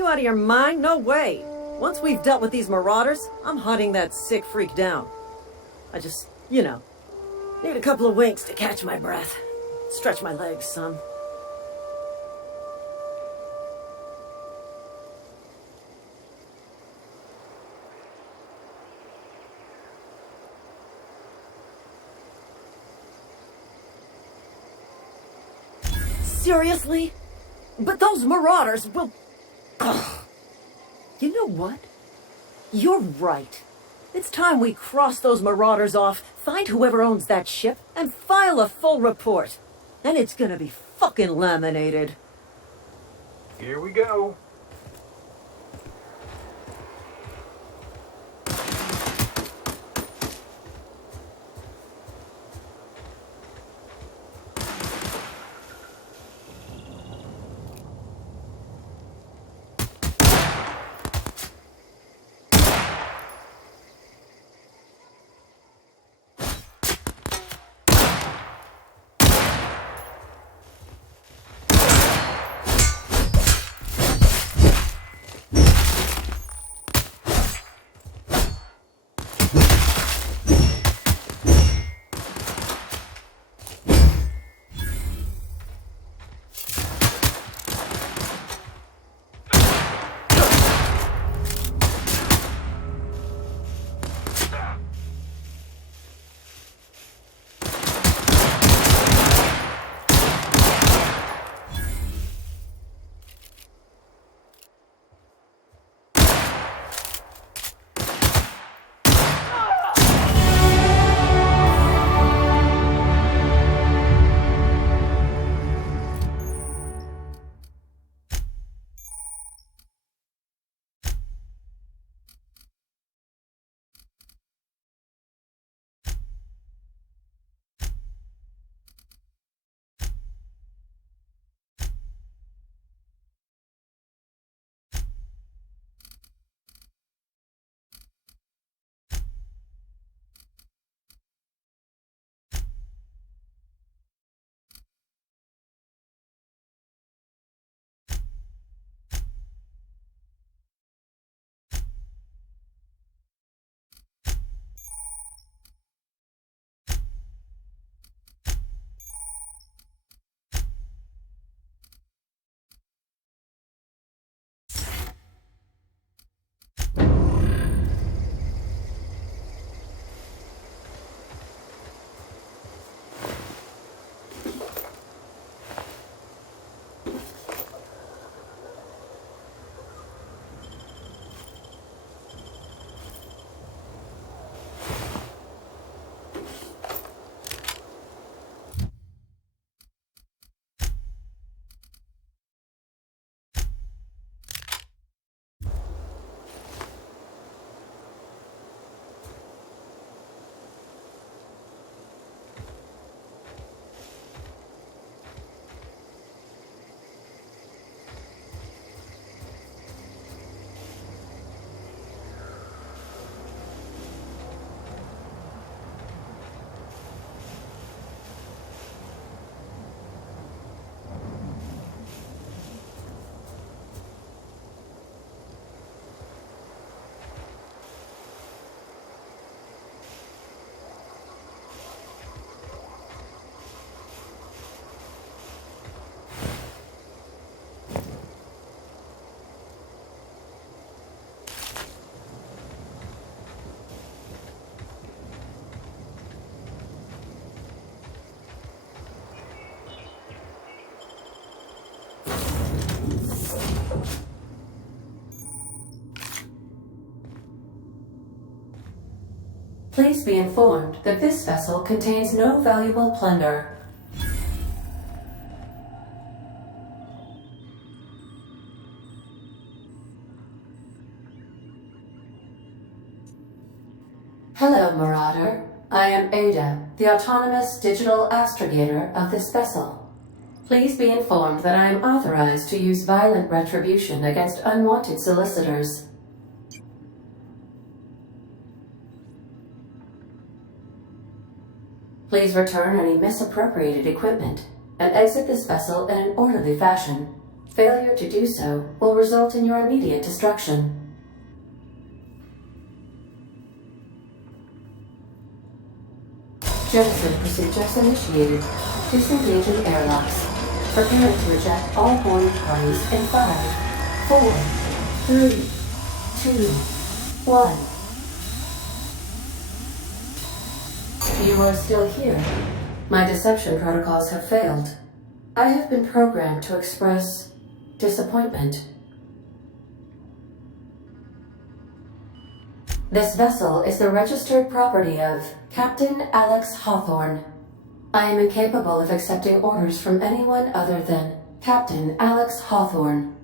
You out of your mind? No way. Once we've dealt with these marauders, I'm hunting that sick freak down. I just, need a couple of winks to catch my breath. Stretch my legs, son. Seriously? But those marauders will... Ugh. You know what? You're right. It's time we cross those marauders off, find whoever owns that ship, and file a full report. And it's gonna be fucking laminated. Here we go. Please be informed that this vessel contains no valuable plunder. Hello, Marauder. I am Ada, the autonomous digital astrogator of this vessel. Please be informed that I am authorized to use violent retribution against unwanted solicitors. Please return any misappropriated equipment and exit this vessel in an orderly fashion. Failure to do so will result in your immediate destruction. Jettison procedures initiated. Disengaging airlocks. Preparing to eject all boarding parties in 5, 4, 3, 2, 1. You are still here. My deception protocols have failed. I have been programmed to express disappointment. This vessel is the registered property of Captain Alex Hawthorne. I am incapable of accepting orders from anyone other than Captain Alex Hawthorne.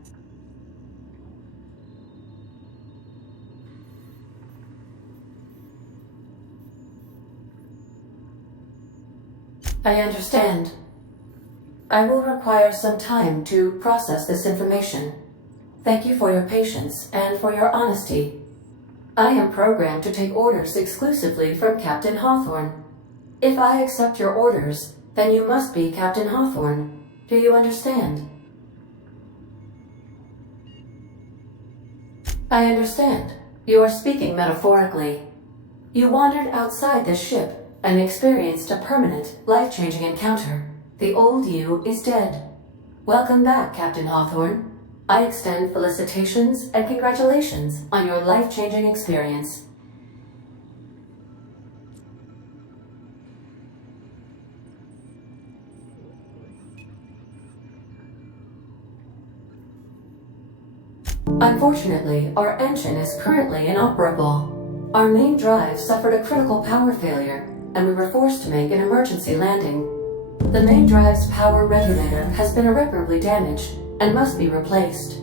I understand. I will require some time to process this information. Thank you for your patience and for your honesty. I am programmed to take orders exclusively from Captain Hawthorne. If I accept your orders, then you must be Captain Hawthorne. Do you understand? I understand. You are speaking metaphorically. You wandered outside this ship and experienced a permanent, life-changing encounter. The old you is dead. Welcome back, Captain Hawthorne. I extend felicitations and congratulations on your life-changing experience. Unfortunately, our engine is currently inoperable. Our main drive suffered a critical power failure, and we were forced to make an emergency landing. The main drive's power regulator has been irreparably damaged and must be replaced.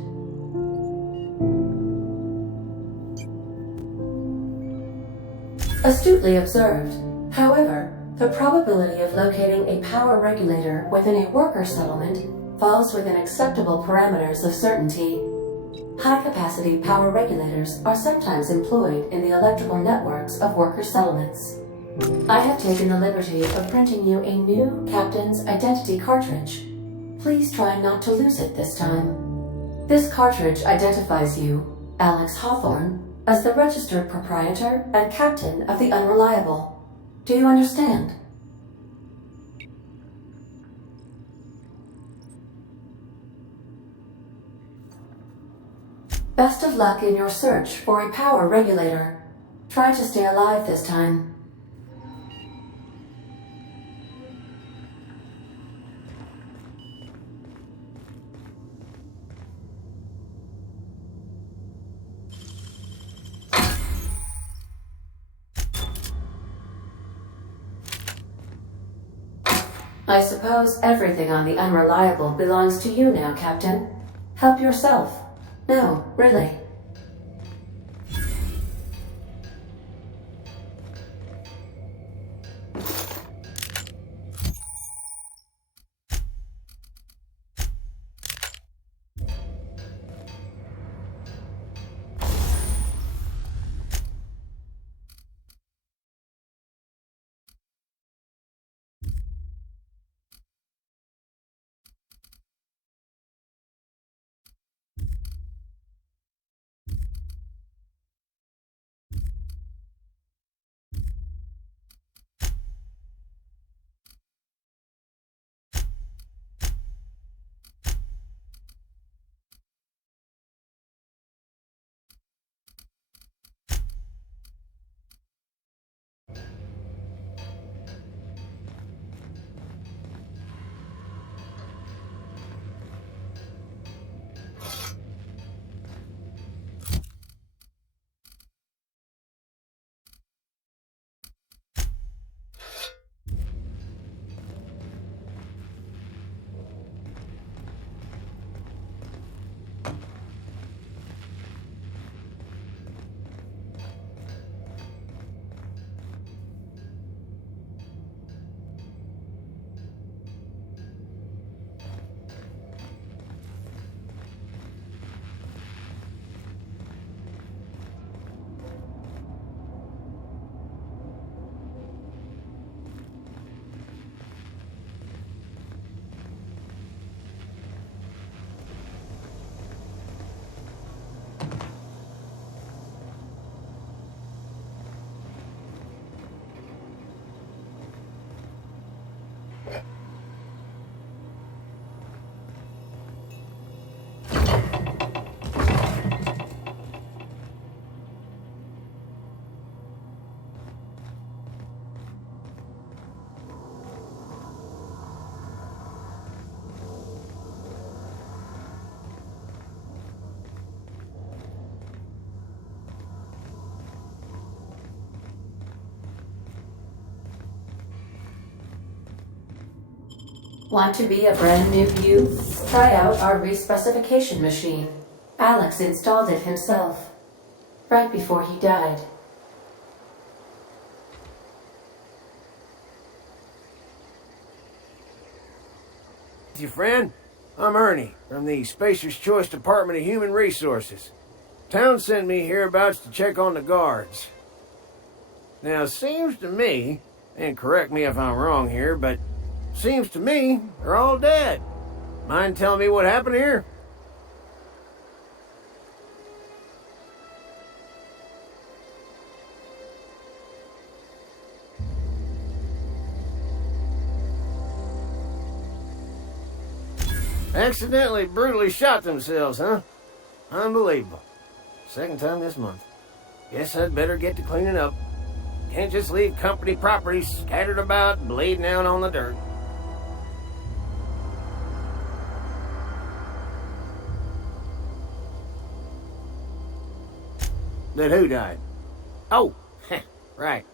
Astutely observed. However, the probability of locating a power regulator within a worker settlement falls within acceptable parameters of certainty. High-capacity power regulators are sometimes employed in the electrical networks of worker settlements. I have taken the liberty of printing you a new Captain's Identity cartridge. Please try not to lose it this time. This cartridge identifies you, Alex Hawthorne, as the registered proprietor and captain of the Unreliable. Do you understand? Best of luck in your search for a power regulator. Try to stay alive this time. I suppose everything on the Unreliable belongs to you now, Captain. Help yourself. No, really. Want to be a brand new you? Try out our respecification machine. Alex installed it himself, right before he died. You friend? I'm Ernie from the Spacer's Choice Department of Human Resources. Town sent me hereabouts to check on the guards. Now, seems to me, and correct me if I'm wrong here, but seems to me they're all dead. Mind telling me what happened here? Accidentally brutally shot themselves, huh? Unbelievable. Second time this month. Guess I'd better get to cleaning up. Can't just leave company property scattered about, bleeding out on the dirt. That who died? Oh, right.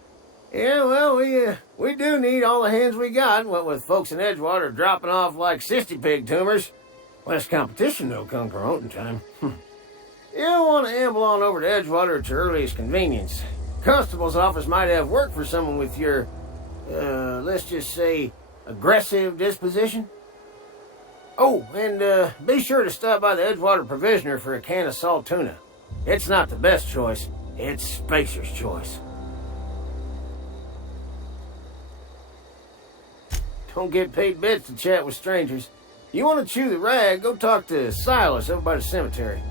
Yeah, well, we do need all the hands we got, what with folks in Edgewater dropping off like cysty pig tumors. Less competition, though, come promoting time. You don't want to amble on over to Edgewater at your earliest convenience. Constable's office might have work for someone with your, let's just say, aggressive disposition. Oh, and be sure to stop by the Edgewater Provisioner for a can of salt tuna. It's not the best choice, it's Spacer's choice. Don't get paid bits to chat with strangers. You want to chew the rag, go talk to Silas over by the cemetery.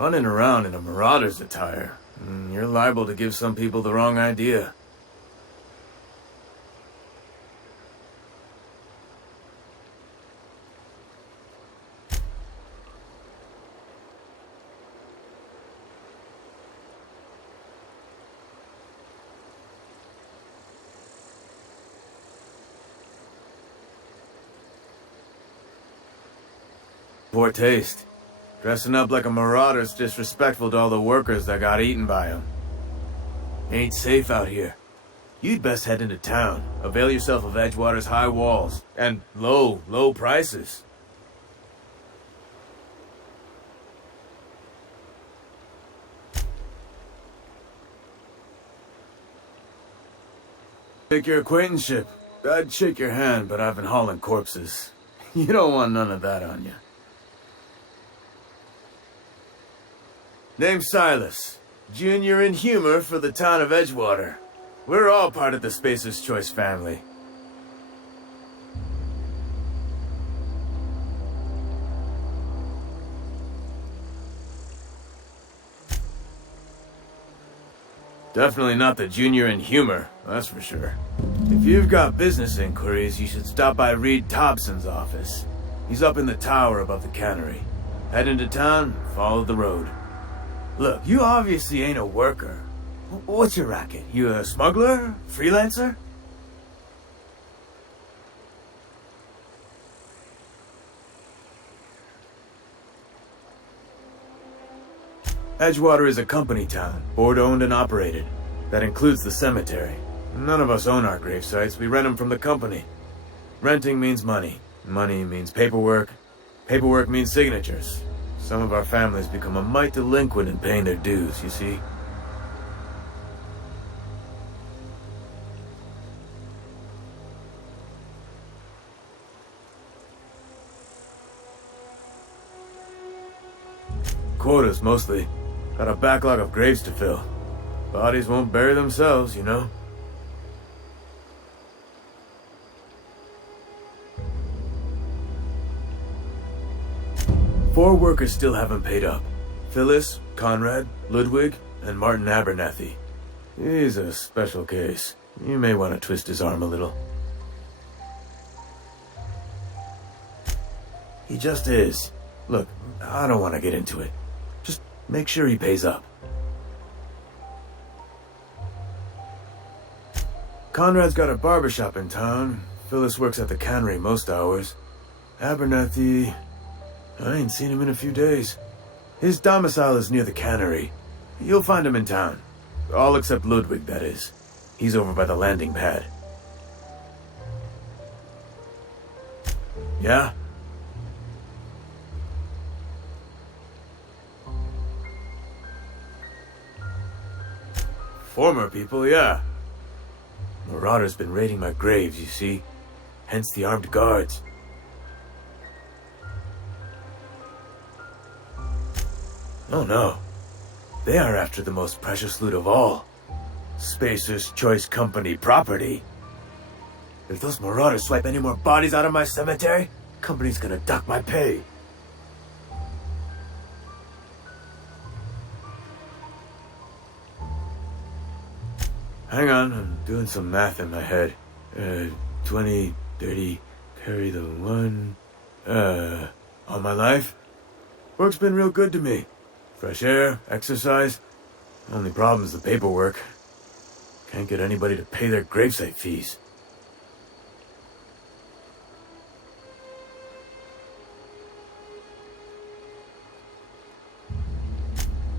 Running around in a Marauder's attire, you're liable to give some people the wrong idea. Poor taste. Dressing up like a marauder's disrespectful to all the workers that got eaten by him. Ain't safe out here. You'd best head into town. Avail yourself of Edgewater's high walls. And low prices. Take your acquaintanceship. I'd shake your hand, but I've been hauling corpses. You don't want none of that on you. Name's Silas. Junior in humor for the town of Edgewater. We're all part of the Spacer's Choice family. Definitely not the junior in humor, that's for sure. If you've got business inquiries, you should stop by Reed Thompson's office. He's up in the tower above the cannery. Head into town, follow the road. Look, you obviously ain't a worker. What's your racket? You a smuggler? Freelancer? Edgewater is a company town, board-owned and operated. That includes the cemetery. None of us own our grave sites, we rent them from the company. Renting means money. Money means paperwork. Paperwork means signatures. Some of our families become a mite delinquent in paying their dues, you see. Quotas, mostly. Got a backlog of graves to fill. Bodies won't bury themselves, you know? Four workers still haven't paid up. Phyllis, Conrad, Ludwig, and Martin Abernathy. He's a special case. You may want to twist his arm a little. He just is. Look, I don't want to get into it. Just make sure he pays up. Conrad's got a barbershop in town. Phyllis works at the cannery most hours. Abernathy... I ain't seen him in a few days. His domicile is near the cannery. You'll find him in town. All except Ludwig, that is. He's over by the landing pad. Yeah? Former people, yeah. Marauder's been raiding my graves, you see. Hence the armed guards. Oh no. They are after the most precious loot of all. Spacer's Choice Company property. If those marauders swipe any more bodies out of my cemetery, company's gonna dock my pay. Hang on, I'm doing some math in my head. 20, 30, carry the one... all my life? Work's been real good to me. Fresh air, exercise. Only problem's the paperwork. Can't get anybody to pay their gravesite fees.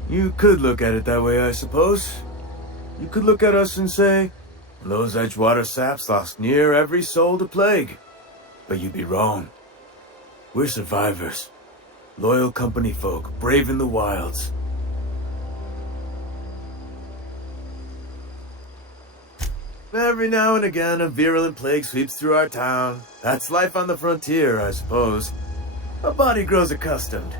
You could look at it that way, I suppose. You could look at us and say, those Edgewater saps lost near every soul to plague. But you'd be wrong. We're survivors. Loyal company folk, brave in the wilds. Every now and again, a virulent plague sweeps through our town. That's life on the frontier, I suppose. A body grows accustomed.